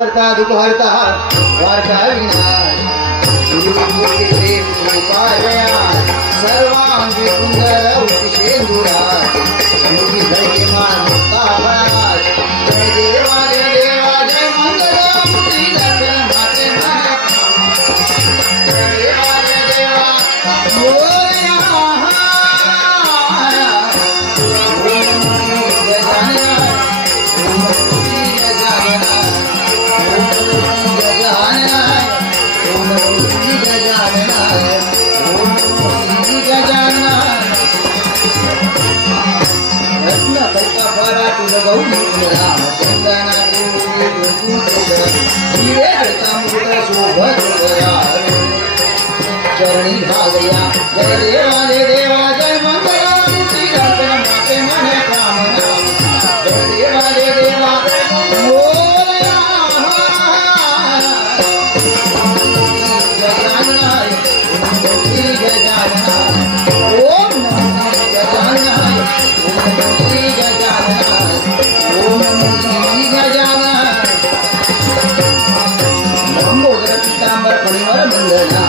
करता दुःख हरता वार्ता विनाश सर्वांगी सुंदर उतिशेंदुरा मुगी धैर्य मान मुक्ता फळात जय देवा जय देवा जय मंगला मुक्ती दर्शन माते माने जय देवा जय देवा मोरया चरणी भागया जय देवा जय देवा जय मंगला मुक्ति दर्शन माते मने कामना जय देवा जय देवा मोरया गजाननाय ओम नमो गजाननाय ओम गजाननाय लंबोदर पीतांबर परिवार मंडला